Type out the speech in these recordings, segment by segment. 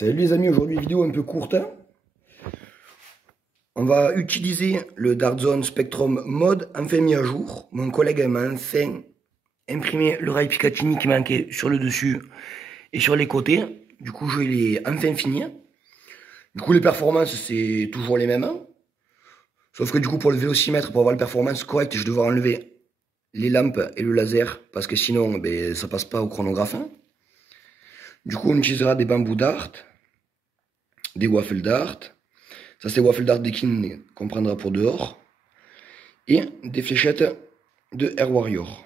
Salut les amis, aujourd'hui vidéo un peu courte. On va utiliser le Dartzone Spectrum Mode enfin mis à jour. Mon collègue m'a enfin imprimé le rail Picatinny qui manquait sur le dessus et sur les côtés. Du coup je l'ai enfin fini. Du coup les performances c'est toujours les mêmes. Sauf que du coup pour le vélocimètre, pour avoir les performances correctes, je devrais enlever les lampes et le laser parce que sinon ben, ça passe pas au chronographe. Du coup on utilisera des bambous dart, des waffles dart. Ça c'est waffle dart d'Ekin qu'on prendra pour dehors. Et des fléchettes de Air Warrior.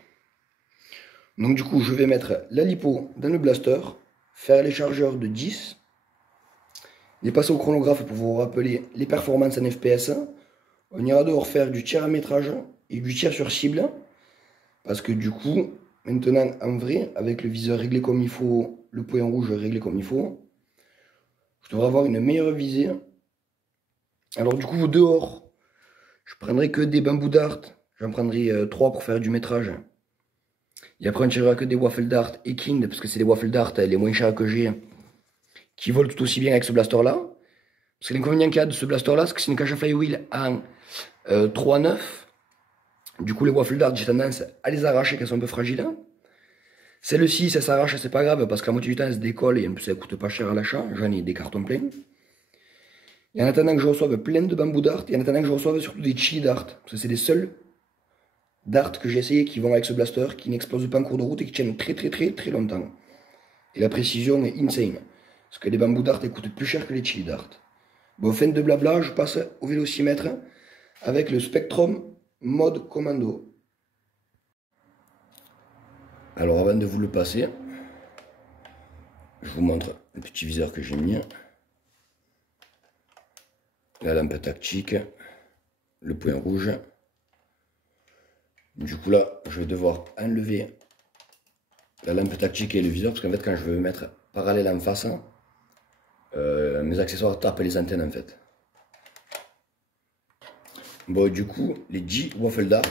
Donc du coup je vais mettre la lipo dans le blaster, faire les chargeurs de 10, les passer au chronographe pour vous rappeler les performances en FPS. On ira dehors faire du tir à métrage et du tir sur cible. Parce que du coup, maintenant en vrai, avec le viseur réglé comme il faut, le point rouge réglé comme il faut, je devrais avoir une meilleure visée. Alors du coup dehors, je prendrai que des bambous dart. J'en prendrai 3 pour faire du métrage. Et après on tirera que des waffle dart et Kind, parce que c'est des waffle dart les moins chers que j'ai, qui volent tout aussi bien avec ce blaster là. Parce que l'inconvénient qu'il y a de ce blaster là, c'est que c'est une cage à flywheel en 3.9. Du coup les waffle dart, j'ai tendance à les arracher, qu'elles sont un peu fragiles. Celle-ci, ça s'arrache, c'est pas grave, parce qu'à moitié du temps, elle se décolle et en plus, elle coûte pas cher à l'achat. J'en ai des cartons pleins. Et en attendant que je reçoive plein de bambous dart, et en attendant que je reçoive surtout des chili dart, parce que c'est les seuls darts que j'ai essayé qui vont avec ce blaster, qui n'explosent pas en cours de route et qui tiennent très longtemps. Et la précision est insane. Parce que les bambous dart coûtent plus cher que les chili dart. Bon, fin de blabla, je passe au vélocimètre avec le Spectrum Mode Commando. Alors avant de vous le passer, je vous montre le petit viseur que j'ai mis. La lampe tactique, le point rouge. Du coup là, je vais devoir enlever la lampe tactique et le viseur, parce qu'en fait quand je veux mettre parallèle en face, mes accessoires tapent les antennes en fait. Bon du coup, les 10 waffle dart.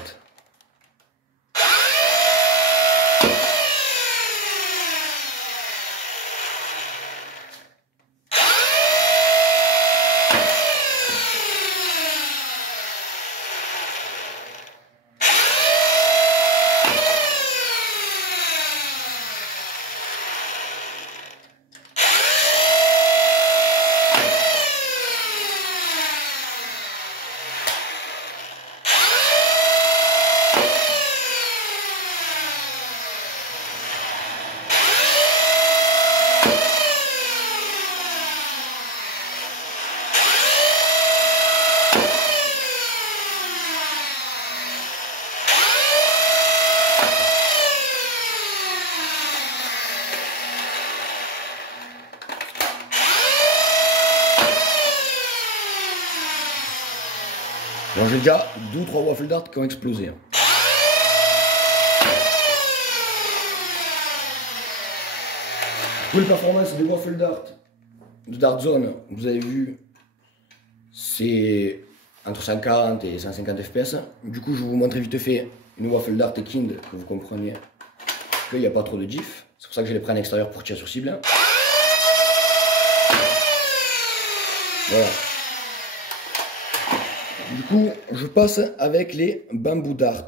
Bon, j'ai déjà 2 ou 3 waffle dart qui ont explosé. Pour les performances des waffle dart de Dartzone, vous avez vu, c'est entre 140 et 150 fps. Du coup, je vais vous montrer vite fait une waffle dart et Kind, que vous compreniez qu'il n'y a pas trop de diff. C'est pour ça que je les prends à l'extérieur pour tirer sur cible. Voilà. Du coup, je passe avec les bambous dart.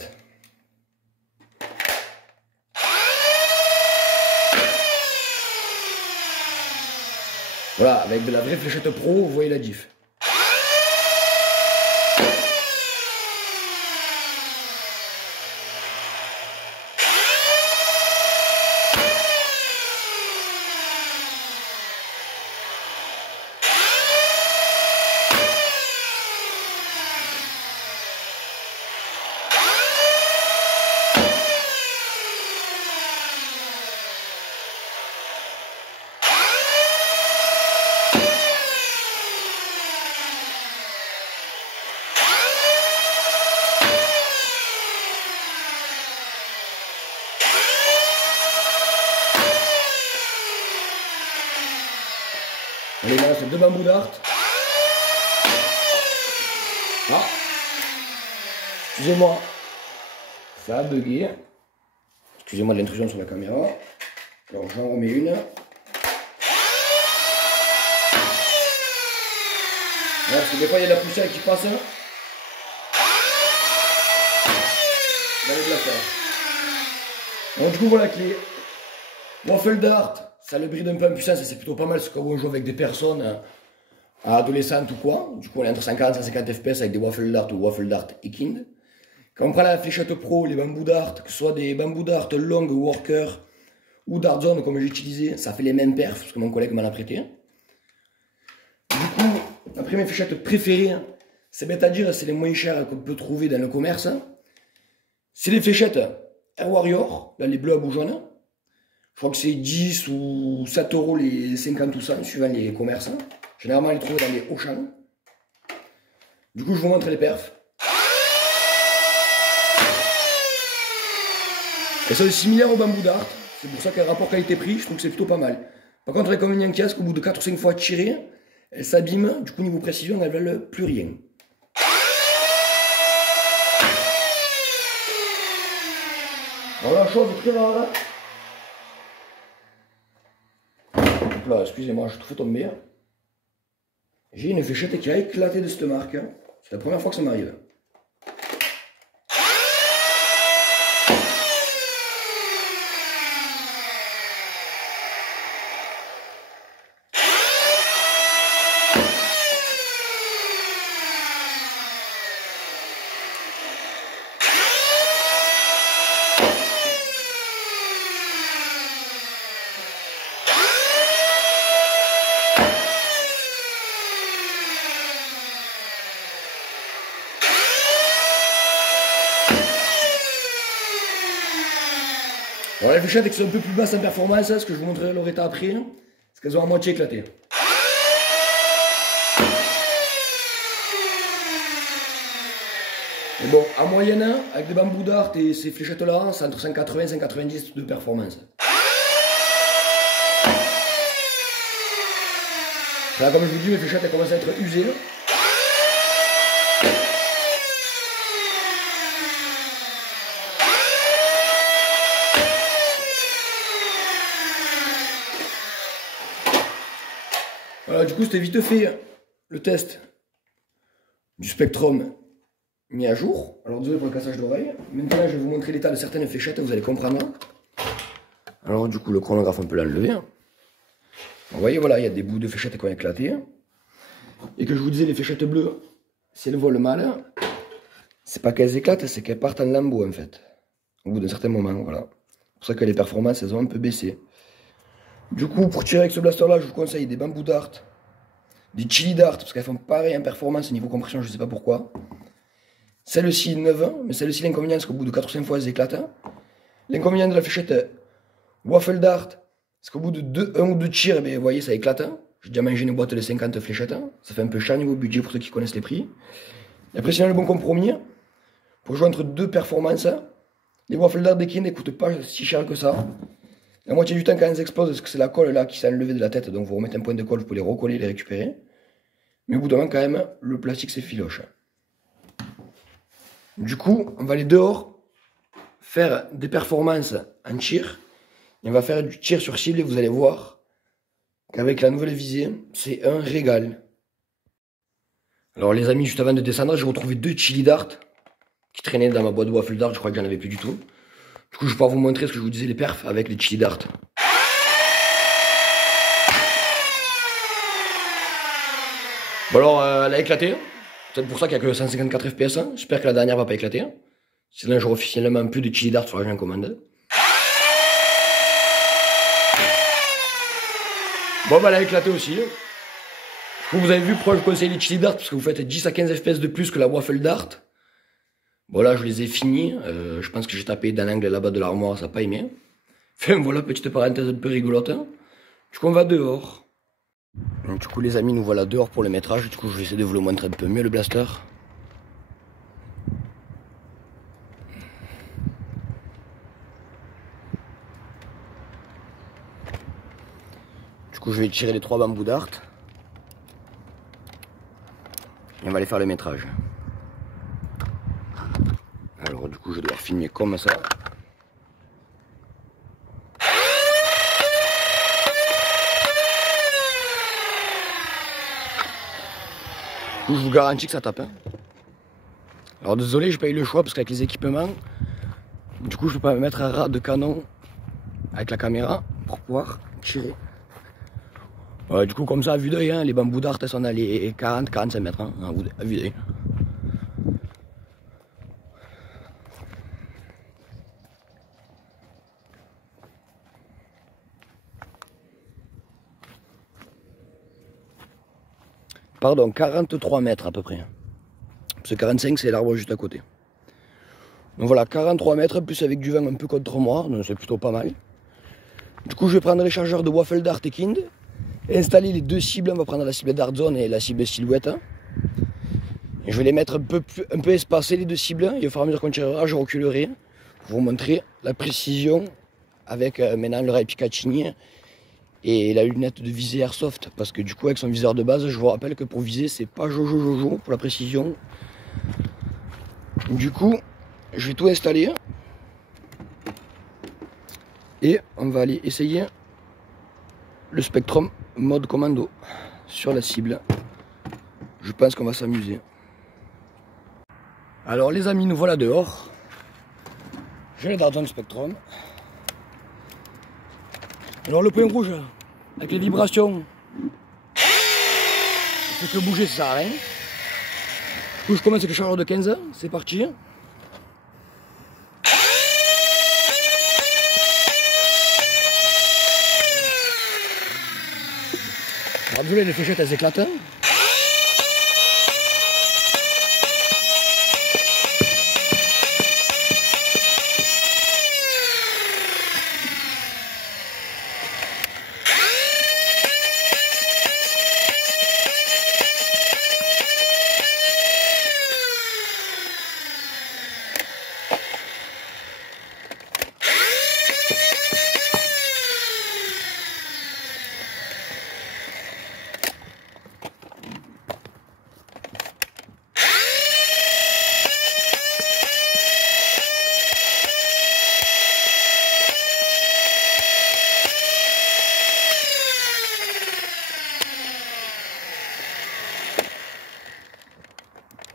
Voilà, avec de la vraie fléchette pro, vous voyez la diff. Allez, là, c'est 2 bambous dart. Ah, excusez-moi, ça a bugué. Excusez-moi de l'intrusion sur la caméra. Alors j'en remets une. Ouais, parce que des fois, il y a de la poussière qui passe. Dans les blasters. Bon, du coup, voilà, clé. Waffle Dart, ça le bride un peu en puissance, c'est plutôt pas mal, parce que quand on joue avec des personnes adolescentes ou quoi, du coup, on est entre 50 et 150 FPS avec des Waffle Dart ou Waffle Dart et Kind. Quand on prend la fléchette pro, les bambous dart, que ce soit des bambous dart long worker ou dart zone comme j'ai utilisé, ça fait les mêmes perfs, parce que mon collègue m'en a prêté. Du coup, après mes fléchettes préférées, c'est bête à dire, c'est les moins chères qu'on peut trouver dans le commerce. C'est les fléchettes Air Warrior, là les bleus à bout jaune. Je crois que c'est 10 ou 7 euros les 50 ou 100, suivant les commerces. Généralement, les trouve dans les Auchan. Du coup, je vous montre les perfs. Elles sont similaires au bambou dart. C'est pour ça qu'un rapport qualité-prix, je trouve que c'est plutôt pas mal. Par contre, l'inconvénient qu'il y a, c'est qu'au bout de 4 ou 5 fois tirées, elles s'abîment. Du coup, niveau précision, elles ne valent plus rien. Alors la chose est très rare. Là, excusez-moi, je tout fait tomber. J'ai une fléchette qui a éclaté de cette marque. C'est la première fois que ça m'arrive. Alors les fléchettes qui sont un peu plus basses en performance, ce que je vous montrerai leur état après, parce qu'elles ont à moitié éclaté. Mais bon, en moyenne, avec des bambous dart et ces fléchettes-là, c'est entre 180 et 190 de performance. Là, comme je vous dis, mes fléchettes elles commencent à être usées. Voilà, du coup, c'était vite fait le test du Spectrum mis à jour. Alors, désolé pour le cassage d'oreille. Maintenant, je vais vous montrer l'état de certaines fléchettes, vous allez comprendre. Alors, du coup, le chronographe, on peut l'enlever. Vous voyez, voilà, il y a des bouts de fléchettes qui ont éclaté. Et que je vous disais, les fléchettes bleues, si elles volent mal, c'est pas qu'elles éclatent, c'est qu'elles partent en lambeaux, en fait. Au bout d'un certain moment, voilà. C'est pour ça que les performances, elles ont un peu baissé. Du coup, pour tirer avec ce blaster-là, je vous conseille des bambous dart, des chili dart, parce qu'elles font pareil en performance, niveau compression, je sais pas pourquoi. Celle-ci, 9, mais celle-ci, l'inconvénient, c'est qu'au bout de 4 ou 5 fois, elles éclatent. L'inconvénient de la fléchette Waffle Dart, c'est qu'au bout de 1 ou 2 tirs, vous voyez, ça éclate. J'ai déjà mangé une boîte de 50 fléchettes. Ça fait un peu cher niveau budget pour ceux qui connaissent les prix. Et après, sinon, le bon compromis, pour jouer entre deux performances, les Waffle Dart des Kind ne coûtent pas si cher que ça. La moitié du temps, quand elles explosent, parce que c'est la colle là qui s'est enlevée de la tête, donc vous remettez un point de colle, vous pouvez les recoller, les récupérer. Mais au bout d'un moment, quand même, le plastique c'est filoche. Du coup, on va aller dehors faire des performances en tir. Et on va faire du tir sur cible et vous allez voir qu'avec la nouvelle visée, c'est un régal. Alors les amis, juste avant de descendre, j'ai retrouvé 2 chili dart qui traînaient dans ma boîte de waffle dart, je crois que j'en avais plus du tout. Du coup, je vais pouvoir vous montrer ce que je vous disais, les perfs avec les chili dart. Bon alors, elle a éclaté. C'est pour ça qu'il n'y a que 154 FPS. J'espère que la dernière va pas éclater. Sinon, j'aurai officiellement plus de chili dart sur la j'en commande. Bon, bah, elle a éclaté aussi. Du coup, vous avez vu pourquoi je vous conseille les chili dart, parce que vous faites 10 à 15 FPS de plus que la waffle dart. Bon, là, je les ai finis. Je pense que j'ai tapé dans l'angle là-bas de l'armoire, ça n'a pas aimé. Enfin, voilà, petite parenthèse un peu rigolote. Du coup, on va dehors. Donc, du coup, les amis, nous voilà dehors pour le métrage. Du coup, je vais essayer de vous le montrer un peu mieux, le blaster. Du coup, je vais tirer les 3 bambous dart. Et on va aller faire le métrage. Alors, du coup, je vais devoir filmer comme ça. Du coup, je vous garantis que ça tape. Hein. Alors désolé, j'ai pas eu le choix parce qu'avec les équipements, du coup, je peux pas me mettre à ras de canon avec la caméra pour pouvoir tirer. Ouais, du coup, comme ça, à vue d'œil, hein, les bambous d'art sont à les 40-45 mètres, hein, à vue d'œil. Pardon, 43 mètres à peu près. Parce que 45, c'est l'arbre juste à côté. Donc voilà, 43 mètres, plus avec du vent un peu contre moi, donc c'est plutôt pas mal. Du coup, je vais prendre les chargeurs de Waffle Dart et Kind, et installer les deux cibles. On va prendre la cible Dart Zone et la cible Silhouette. Et je vais les mettre un peu espacées, les deux cibles, et au fur et à mesure qu'on tirera, je reculerai pour vous montrer la précision avec maintenant le rail Picatinny et la lunette de visée Airsoft. Parce que du coup, avec son viseur de base, je vous rappelle que pour viser, c'est pas jojo pour la précision. Du coup, je vais tout installer et on va aller essayer le Spectrum mode commando sur la cible. Je pense qu'on va s'amuser. Alors les amis, nous voilà dehors. J'ai le Dart Zone Spectrum. Alors le point rouge, avec les vibrations, c'est que bouger ça sert à rien. Du coup, je commence avec le chargeur de 15, c'est parti. Alors désolé, les fléchettes elles éclatent.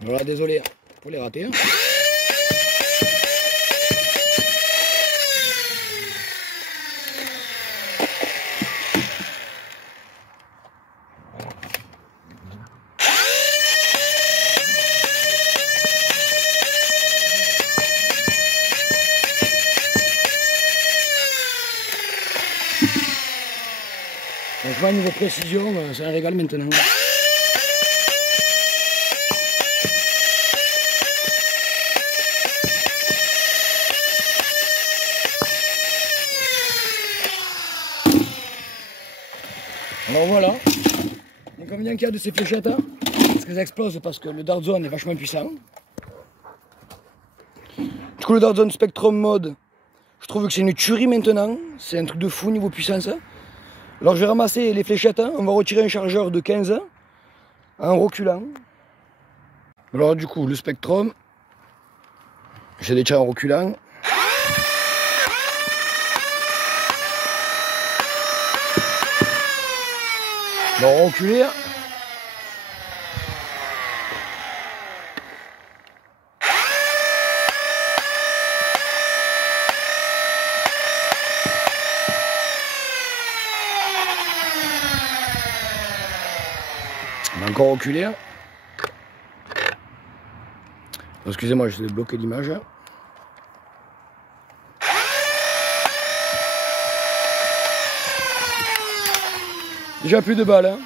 Voilà, désolé pour les rater. Franchement, niveau précision, c'est un régal maintenant. Alors voilà, l'inconvénient qu'il y a de ces fléchettes, c'est qu'elles explosent parce que le Dart Zone est vachement puissant. Du coup, le Dart Zone Spectrum Mode, je trouve que c'est une tuerie maintenant, c'est un truc de fou niveau puissance. Alors je vais ramasser les fléchettes, on va retirer un chargeur de 15 en reculant. Alors du coup, le Spectrum, je les tire en reculant. On va reculer. On va encore reculer. Excusez-moi, j'essaie de bloquer l'image. Déjà plus de balles. Hein.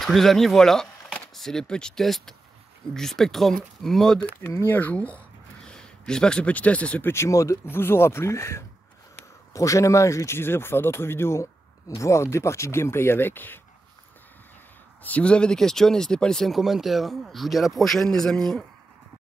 Du coup les amis, voilà. C'est les petits tests du Spectrum mode mis à jour. J'espère que ce petit test et ce petit mode vous aura plu. Prochainement, je l'utiliserai pour faire d'autres vidéos, voire des parties de gameplay avec. Si vous avez des questions, n'hésitez pas à laisser un commentaire. Je vous dis à la prochaine les amis.